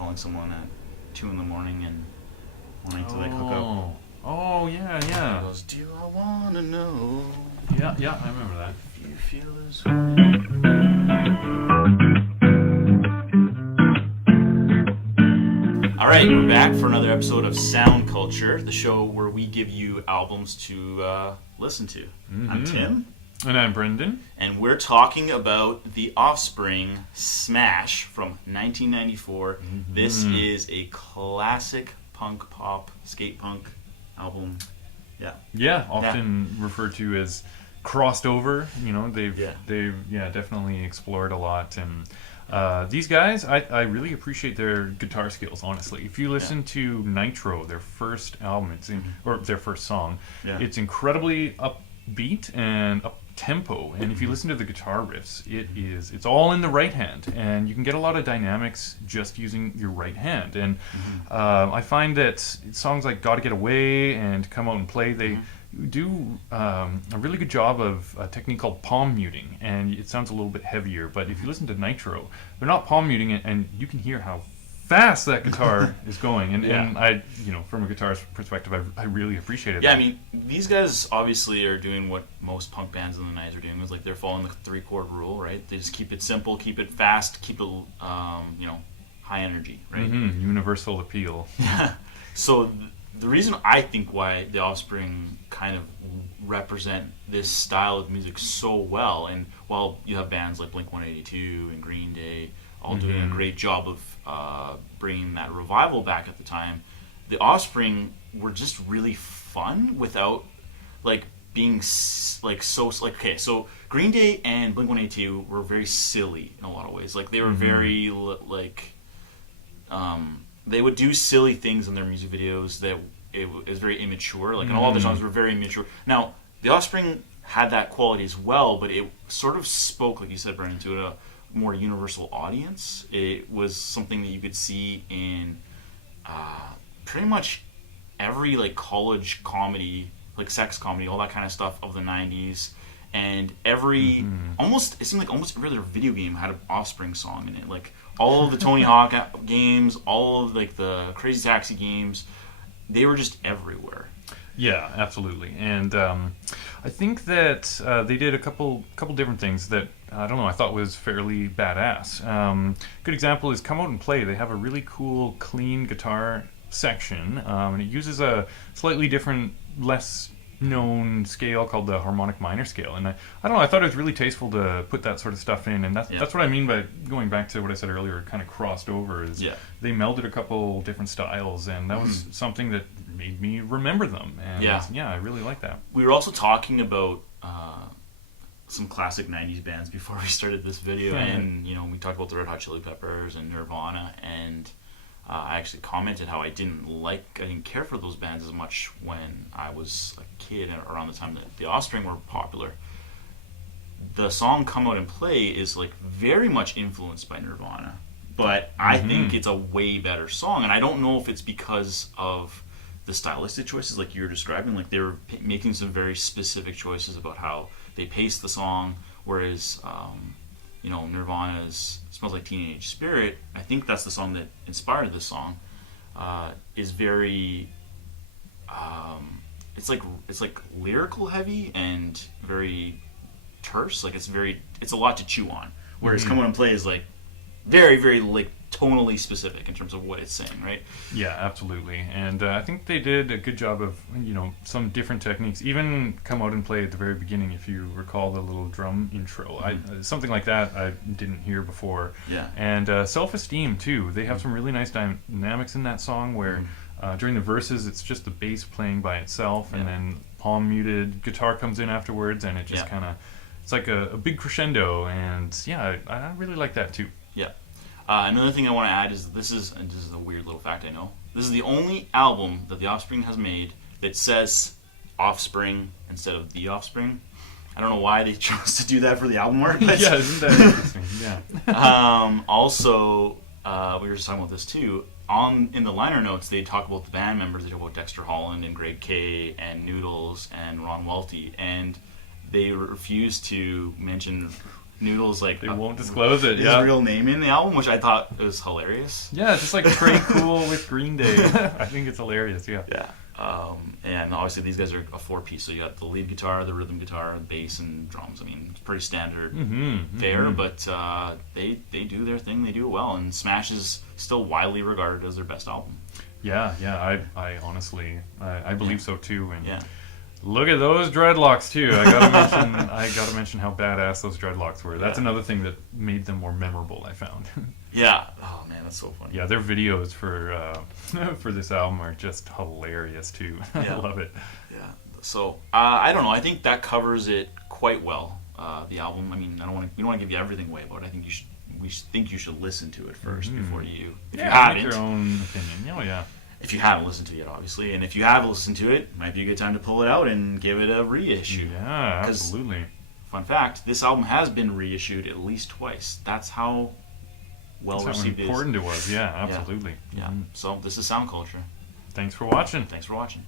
calling someone at 2 in the morning and wanting to like hook up. Oh, yeah, He yeah. goes, do I wanna know Yeah, I remember that. if you feel this way? Alright, we're back for another episode of Sound Culture, the show where we give you albums to listen to. I'm Tim. And I'm Brendon. And we're talking about the Offspring Smash from 1994. This is a classic punk pop, skate punk album. Yeah. Yeah, often referred to as crossed over. You know, they've definitely explored a lot. And these guys, I really appreciate their guitar skills, honestly. If you listen to Nitro, their first album, or their first song, it's incredibly upbeat and up tempo, and if you listen to the guitar riffs, it's all in the right hand, and you can get a lot of dynamics just using your right hand. And I find that songs like "Gotta Get Away" and "Come Out and Play," they do a really good job of a technique called palm muting, and it sounds a little bit heavier. But if you listen to Nitro, they're not palm muting it, and you can hear how fast that guitar is going, and I, from a guitarist perspective, I really appreciated that. I mean, these guys obviously are doing what most punk bands in the 90s are doing, is like they're following the 3-chord rule, right? They just keep it simple, keep it fast, keep it, high energy, right? Universal appeal. Yeah. So the reason I think why the Offspring kind of represent this style of music so well, and while you have bands like Blink-182 and Green Day all doing a great job of bringing that revival back at the time, the Offspring were just really fun without being okay. So Green Day and Blink-182 were very silly in a lot of ways. Like they were very they would do silly things in their music videos that it was very immature. Like and all their songs were very immature. Now the Offspring had that quality as well, but it sort of spoke, like you said, Brendon, to a more universal audience. It was something that you could see in pretty much every college comedy, sex comedy, all that kind of stuff of the 90s. And every it seemed like almost every other video game had an Offspring song in it. Like all of the Tony Hawk games, all of the Crazy Taxi games, they were just everywhere. Yeah, absolutely. And I think that they did a couple different things that I don't know, I thought was fairly badass. Good example is "Come Out and Play." They have a really cool, clean guitar section, and it uses a slightly different, less known scale called the harmonic minor scale. And I don't know, I thought it was really tasteful to put that sort of stuff in, and that's what I mean by going back to what I said earlier, kind of crossed over. They melded a couple different styles, and that was something that made me remember them. And I really like that. We were also talking about some classic 90s bands before we started this video, and we talked about the Red Hot Chili Peppers and Nirvana, and I actually commented how I didn't care for those bands as much when I was a kid, around the time that the Offspring were popular. The song "Come Out and Play" is very much influenced by Nirvana, but I think it's a way better song, and I don't know if it's because of the stylistic choices like you were describing. Like they were making some very specific choices about how they paced the song, whereas Nirvana's "Smells Like Teenage Spirit," I think that's the song that inspired this song, is very it's like lyrical heavy and very terse. It's a lot to chew on, whereas "Come On and Play" is very, very tonally specific in terms of what it's saying, right? Yeah, absolutely. And I think they did a good job of, some different techniques. Even "Come Out and Play" at the very beginning, if you recall the little drum intro. Something like that I didn't hear before. Yeah. And "Self-Esteem" too. They have some really nice dynamics in that song where during the verses it's just the bass playing by itself, and then palm muted guitar comes in afterwards, and it just kind of, it's like a big crescendo, and I really like that too. Yeah. Another thing I want to add is this is a weird little fact I know. This is the only album that the Offspring has made that says Offspring instead of The Offspring. I don't know why they chose to do that for the album art. But Yeah, isn't that interesting? Yeah. Also, we were just talking about this too. In the liner notes, they talk about the band members. They talk about Dexter Holland and Greg Kay and Noodles and Ron Welty, and they refuse to mention Noodle's like They won't disclose it. his Yeah. real name in the album, which I thought was hilarious. Yeah, just like Trey Cool with Green Day. I think it's hilarious. Yeah. Yeah. And obviously these guys are a 4-piece, so you got the lead guitar, the rhythm guitar, the bass, and drums. I mean, it's pretty standard fare, but they do their thing, they do it well, and Smash is still widely regarded as their best album. Yeah. I honestly, I believe so too. And Yeah. look at those dreadlocks too. I gotta mention how badass those dreadlocks were. That's another thing that made them more memorable, I found. Yeah. Oh man, that's so funny. Yeah, their videos for for this album are just hilarious too. Yeah. I love it. Yeah. So I don't know. I think that covers it quite well. The album. I mean, we don't want to give you everything away about it. I think you should listen to it first before you. If you haven't, make your own opinion. Oh yeah. If you haven't listened to it yet, obviously, and if you have listened to it, might be a good time to pull it out and give it a reissue. Yeah, absolutely. Fun fact: this album has been reissued at least twice. That's how well received it is. How important it was. Yeah, absolutely. Yeah. So this is Sound Culture. Thanks for watching. Thanks for watching.